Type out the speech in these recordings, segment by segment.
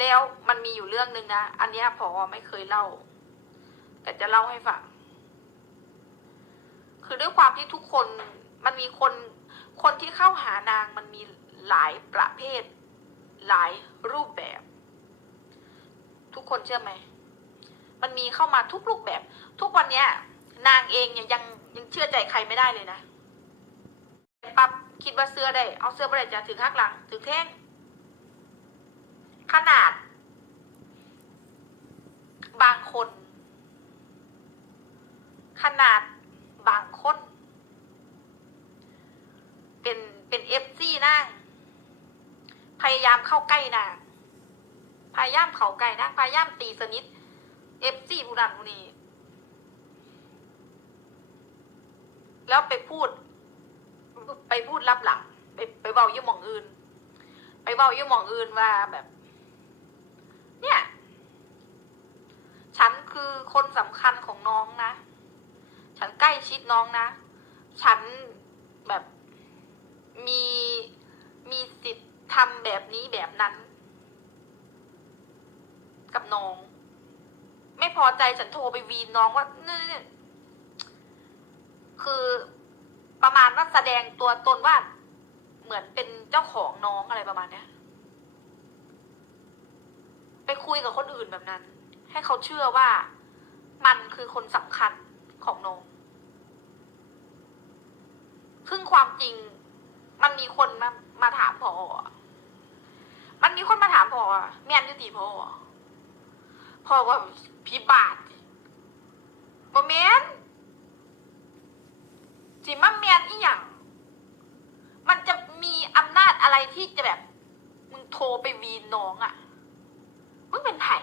แล้วมันมีอยู่เรื่องหนึ่งนะ อันนี้พอไม่เคยเล่า แต่จะเล่าให้ฟัง คือด้วยความที่ทุกคนมันมีคน คนที่เข้าหานางมันมีหลายประเภท หลายรูปแบบ ทุกคนเชื่อไหม มันมีเข้ามาทุกรูปแบบ ทุกวันเนี้ย นางเองยังยังยังเชื่อใจใครไม่ได้เลยนะปั๊บคิดว่าเสื้อได้ เอาเสื้อไปได้จะถึงข้างหลัง ถึงแท่ง ขนาด บางคน ขนาดบางคน เป็นเป็นเอฟซีนางพยายามเข้าใกล้นางพยายามเข้าใกล้นางพยายามตีสนิทเอฟซีผู้นั้นผู้นี้แล้วไปพูด ไปพูดรับหลัง ไปไปเบายี่หมองอื่น ไปเบายี่หมองอื่นว่าแบบ เนี่ย ฉันคือคนสำคัญของน้องนะ ฉันใกล้ชิดน้องนะ ฉันแบบมีมีสิทธิ์ทำแบบนี้แบบนั้น กับน้อง ไม่พอใจฉันโทรไปวีนน้องว่าเนี่ยคือประมาณว่าแสดงตัวตนว่าเหมือนเป็นเจ้าของน้องอะไรประมาณเนี้ย ไปคุยกับคนอื่นแบบนั้น ให้เขาเชื่อว่ามันคือคนสำคัญของน้องซึ่งความจริง มันมีคนมามาถามพออมันมีคนมาถามพออะแม่นยุติพออะพอว่าพิบาทบ่แม่นสิมาแม่นอีหยังมันจะมีอำนาจอะไรที่จะแบบ มึงโทรไปวีนน้องอะมึงเป็นไผ่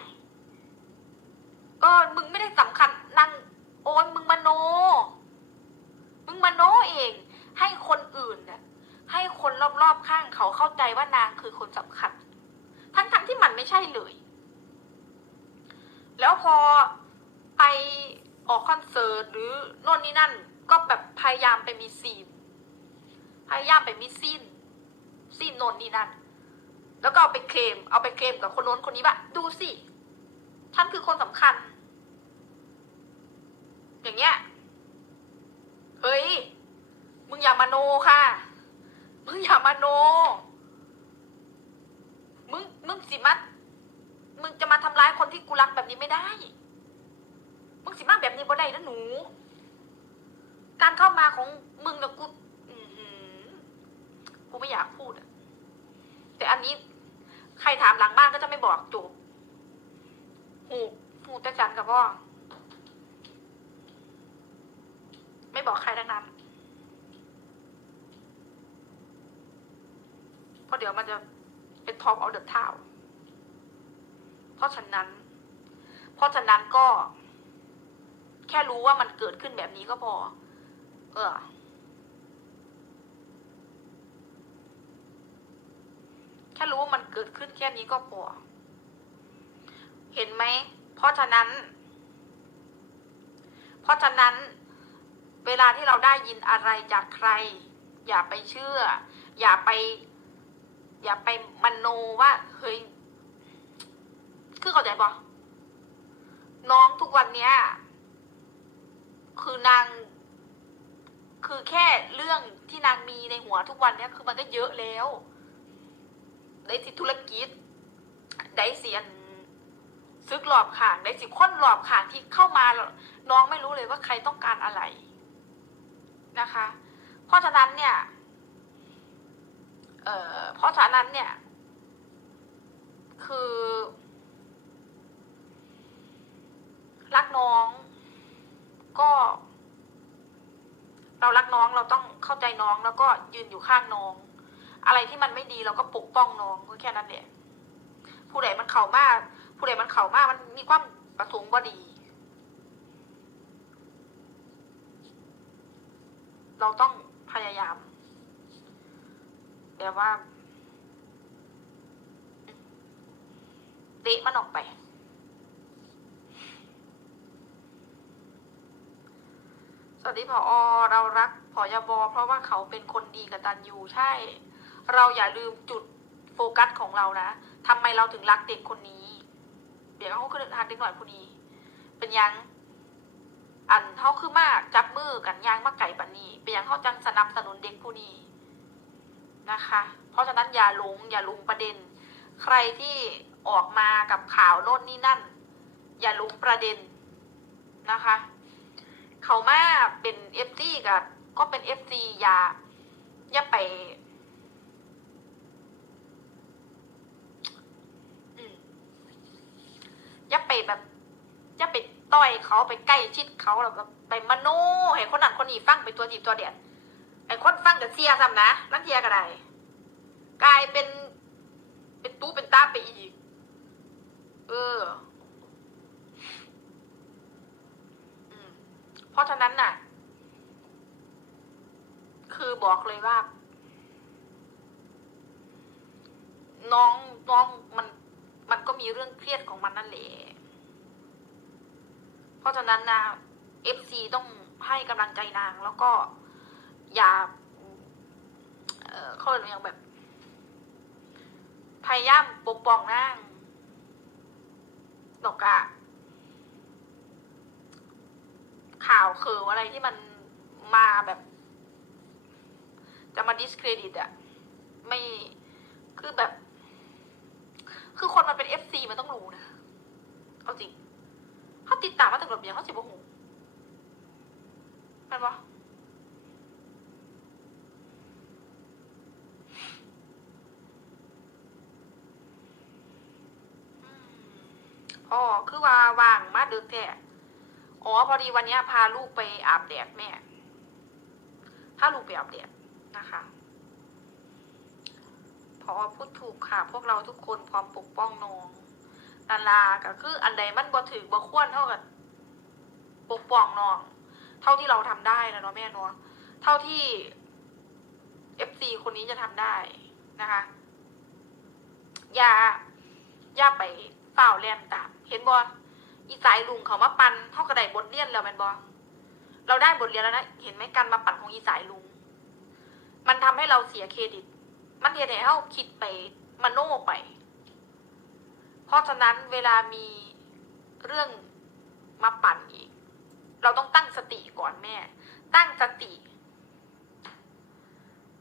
เออมึงไม่ได้สำคัญนั่งโอ้ยมึงมโน มึงมโนเอง ให้คนอื่นน่ะให้คนรอบๆข้างเขาเข้าใจว่านางคือคนสำคัญ ทั้งๆที่มันไม่ใช่เลย แล้วพอไปออกคอนเสิร์ตหรือโน่นนี่นั่น ก็แบบพยายามไปมีซีน พยายามไปมีซีนซีนโน่นนี่นั่น แล้วก็เอาไปเคลม เอาไปเคลมกับคนโน้นคนนี้ว่าดูสิ ท่านคือคนสำคัญ อย่างเงี้ย เฮ้ย มึงอย่ามาโนค่ะ มึงอย่ามาโน มึง มึงสิมัดมึงจะมาทำร้ายคนที่กูรักแบบนี้ไม่ได้ มึงสิมาแบบนี้บ่ได้นะหนู การเข้ามาของมึงกับกูกูไม่อยากพูดอะแต่อันนี้ใครถามหลังบ้านก็จะไม่บอกจบหูหูแต่จันกับพ่อ ไม่บอกใครทั้งนั้นเพราะเดี๋ยวมันจะเป็นทอ l เอาเดอะเท้าเพราะฉะนั้น เพราะฉะนั้นก็ แค่รู้ว่ามันเกิดขึ้นแบบนี้ก็พอ เออแค่รู้ว่ามันเกิดขึ้นแค่นี้ก็พอ เห็นไหม เพราะฉะนั้น เพราะฉะนั้น เวลาที่เราได้ยินอะไรจากใคร อย่าไปเชื่อ อย่าไป อย่าไปมนโนว่าเฮ้ยคือเข้าใจปะน้องทุกวันเนี้ยคือนาง คือแค่เรื่องที่นางมีในหัวทุกวันเนี้ยคือมันก็เยอะแล้วได้สิธุรกิจได้เสียนซึกหลอบขางได้สิค้นหลอบขางที่เข้ามาน้องไม่รู้เลยว่าใครต้องการอะไร นะคะ เพราะฉะนั้นเนี่ย เอ่อ เพราะฉะนั้นเนี่ย คือ รักน้อง ก็ เรารักน้องเราต้องเข้าใจน้องแล้วก็ยืนอยู่ข้างน้อง อะไรที่มันไม่ดีเราก็ปกป้องน้องก็แค่นั้นแหละผู้ใดมันเข่ามากผู้ใดมันเข่ามากมันมีความประสงค์บ่ดี เราต้องพยายามแต่ว่าเตะมันออกไป สวัสดีผออเรารักผอยบอเพราะว่าเขาเป็นคนดีกับตันยูใช่ เราอย่าลืมจุดโฟกัสของเรานะทำไมเราถึงรักเด็กคนนี้ เดี๋ยวเขาคือหันเด็กหน่อยผู้นี้ เป็นยัง อันเขาคือมากจับมือกันยางมาไก่ปันนี้เป็นหยังเขาจังสนับสนุนเด็กผู้นี้นะคะ เพราะฉะนั้นอย่าลงอย่าลงประเด็น ใครที่ออกมากับข่าวโน่นนี่นั่น อย่าลงประเด็นนะคะ เขามาเป็นเอฟซีกับก็เป็นเอฟซีอย่าอย่าไปอย่าไปแบบ ต้อยเขาไปใกล้ชิดเขาแล้วแบบไปมโนให้คนนั้นคนนี้ฟังไปตัวจีบตัวเดียดไอ้คนฟังกับเสียซ้ำนะลังเทียก็ได้กลายเป็น เป็นตู้เป็นตาไปอีก เออเพราะฉะนั้นน่ะ คือบอกเลยว่า น้องน้องมัน มันก็มีเรื่องเครียดของมันนั่นแหละ เพราะฉะนั้นนะเอฟซีต้องให้กำลังใจนาง แล้วก็อย่า เออเขาเรียกอย่างแบบ พยายามปกป้องนางดอกอะข่าวเคืออะไรที่มันมาแบบ จะมาดิสเครดิตอะไม่คือแบบ คือคนมันเป็นเอฟซีมันต้องรู้นะ เอาจริง เขาติดตามมาตั้งแต่แบบนี้เขาสิบหูมันวะอ๋อคือว่าว่างมาดึกแท้อ๋อพอดีวันนี้พาลูกไปอาบแดดแม่ถ้าลูกไปอาบแดดนะคะพอพูดถูกค่ะ พวกเราทุกคนพร้อมปกป้องน้อง นาลาก็คืออันใดมันบ่ถือบ่ควรเท่ากับปกป้องน้อง เท่าที่เราทำได้นะเนาะแม่เนาะเท่าที่เอฟซีคนนี้จะทำได้นะคะ อย่าอย่าไปเฝ้าแลมตามเห็นบออีสายลุงเขามาปันเท่ากับได้บทเรียนแล้วแมนบอเราได้บทเรียนแล้วนะเห็นไหมการมาปั่นของอีสายลุง มันทำให้เราเสียเครดิต มันเห็นให้เราคิดไปมโนไป ราะฉะนั้นเวลามีเรื่องมาปั่นอีก เราต้องตั้งสติก่อนแม่ ตั้งสติ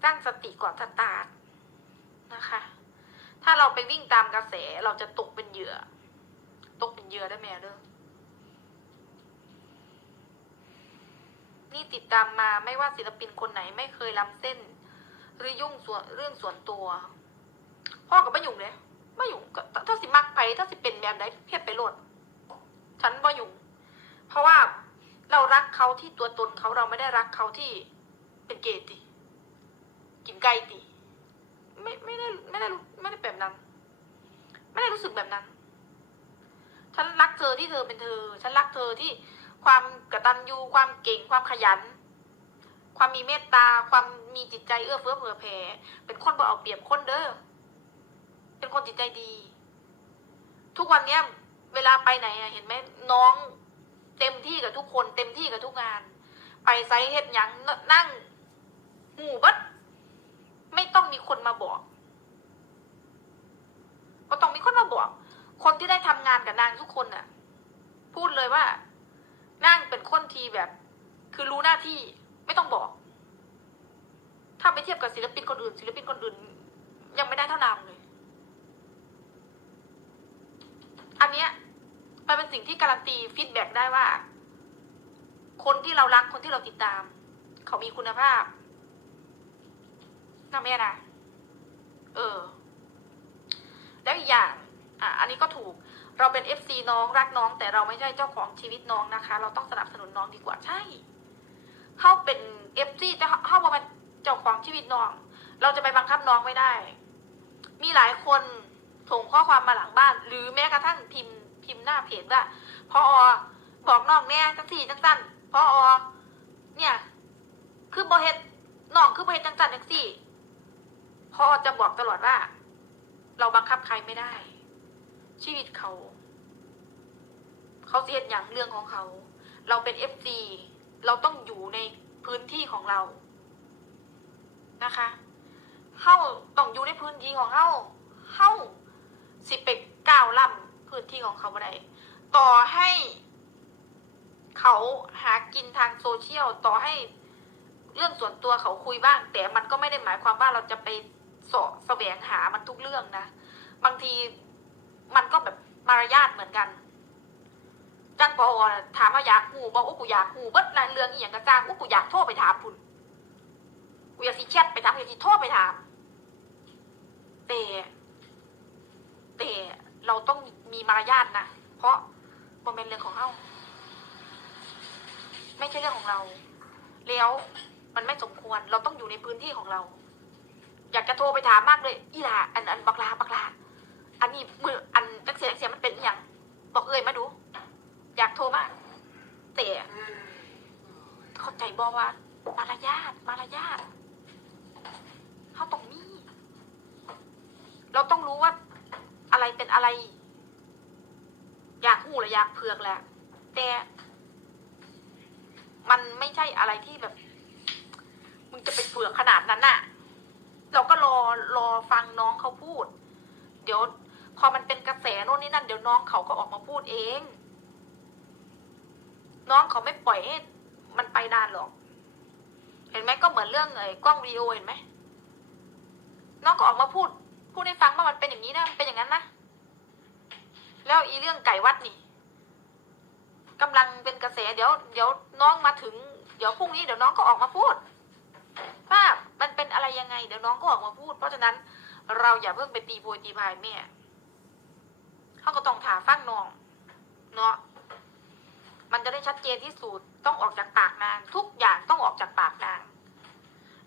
ตั้งสติก่อนสตาร์ทนะคะ ถ้าเราไปวิ่งตามกระแสเราจะตกเป็นเหยื่อ ตกเป็นเหยื่อได้แม่เด้อนี่ติดตามมาไม่ว่าศิลปินคนไหนไม่เคยล้ำเส้น หรือยุ่งส่วนเรื่องส่วนตัว พ่อกับไม่ยุ่งเลย ไม่ยุ่ก็ถ้าสิมักไปถ้าสิเป็นแบบใดเพียดไปโหลด ฉันไม่ยุ่เพราะว่าเรารักเขาที่ตัวตนเขาเราไม่ได้รักเขาที่เป็นเกย์ติ กินไก่ติ ไม่ไม่ได้ไม่ได้รู้ไม่ได้แบบนั้น ไม่ได้รู้สึกแบบนั้น ฉันรักเธอที่เธอเป็นเธอ ฉันรักเธอที่ความกระตัญญูความเก่งความขยัน ความมีเมตตา ความมีจิตใจเอื้อเฟื้อเผื่อแผ่เป็นคนบ่เอาเปรียบคนเด้อ เป็นคนจิตใจดี ทุกวันเนี้ย เวลาไปไหนอะเห็นไหมน้องเต็มที่กับทุกคน เต็มที่กับทุกงาน ไปไซเฮ็ดยังนั่งหูบัดไม่ต้องมีคนมาบอกก็ต้องมีคนมาบอก คนที่ได้ทำงานกับนางทุกคนน่ะ พูดเลยว่านั่งเป็นคนทีแบบ คือรู้หน้าที่ไม่ต้องบอก ถ้าไปเทียบกับศิลปินคนอื่น ศิลปินคนอื่น ยังไม่ได้เท่านางเลย อันเนี้ย มันเป็นสิ่งที่การันตีฟีดแบ็กได้ว่า คนที่เรารักคนที่เราติดตาม เขามีคุณภาพนะแม่นะเออ แล้วอีกอย่าง อะ อันนี้ก็ถูก เราเป็นเอฟซีน้องรักน้อง แต่เราไม่ใช่เจ้าของชีวิตน้องนะคะ เราต้องสนับสนุนน้องดีกว่าใช่เข้าเป็นเอฟซีแต่เข้าบอกเป็นเจ้าของชีวิตน้อง เราจะไปบังคับน้องไม่ได้ มีหลายคนส่งข้อความมาหลังบ้าน หรือแม้กระทั่งพิมพ์ พิมพ์หน้าเพจว่าพออบอกน้องแน่จังสี่จังสั้นพออเนี่ย คือบอเฮ็ดน้องคือบเฮ็ดจังสั้นจังสี่พอจะบอกตลอดว่า เราบังคับใครไม่ได้ ชีวิตเขา เขาเสียดอย่างเรื่องของเขา เราเป็นเอฟซีเราต้องอยู่ในพื้นที่ของเรานะคะเข้าต้องอยู่ในพื้นที่ของเข้าเขาวล้ำ บ่ได้ต่อให้เขาหากินทางโซเชียลต่อให้เรื่องส่วนตัวเขาคุยบ้าง แต่มันก็ไม่ได้หมายความว่าเราจะไปเสาะแสวงหามันทุกเรื่องนะบางทีมันก็แบบมารยาทเหมือนกันจังพอถามว่าอยากหูบอกว่ากูอยากหูเบิดรายเรื่องอีหยังกระจ้างว่ากูอยากโทรไปถามคุณกูอยากสิแชทไปถามกูอยากสิโทรไปถามแต่แต่ เราต้องมีมารยาทนะเพราะมันเป็นเรื่องของเราไม่ใช่เรื่องของเรา แล้วมันไม่สมควร เราต้องอยู่ในพื้นที่ของเรา อยากจะโทรไปถามมากเลย อีหลาอันอันบักลาบักลา อันนี้มืออันจักเสียจักเสียมันเป็นอย่าง บอกเอ่ยมาดู อยากโทรมากแต่เข้าใจบอกว่า มารยาทมารยาทเขาต้องมี เราต้องรู้ว่า อะไร อยากหูหรืออยากเผือกแหละแต่มันไม่ใช่อะไรที่แบบ มึงจะไปเผือกขนาดนั้นน่ะ เราก็รอรอฟังน้องเขาพูด เดี๋ยวพอมันเป็นกระแสโน่นนี่นั่นเดี๋ยวน้องเขาก็ออกมาพูดเอง น้องเขาไม่ปล่อยให้มันไปนานหรอก เห็นไหมก็เหมือนเรื่องไอ้กล้องวิดีโอเห็นไหมน้องก็ออกมาพูด พูดให้ฟังว่ามันเป็นอย่างนี้นะมันเป็นอย่างนั้นนะ แล้วอีเรื่องไก่วัดนี่กำลังเป็นกระแสเดี๋ยวเดี๋ยวน้องมาถึง เดี๋ยวพรุ่งนี้เดี๋ยวน้องก็ออกมาพูดว่ามันเป็นอะไรยังไง เดี๋ยวน้องก็ออกมาพูด เพราะฉะนั้นเราอย่าเพิ่งไปตีโพยตีพายแม่เขาก็ต้องถาฟังน้อง เนาะมันจะได้ชัดเจนที่สุดต้องออกจากปากนาง ทุกอย่างต้องออกจากปากนาง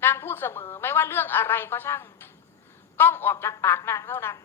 นางพูดเสมอไม่ว่าเรื่องอะไรก็ช่าง ต้องออกจากปากนางเท่านั้น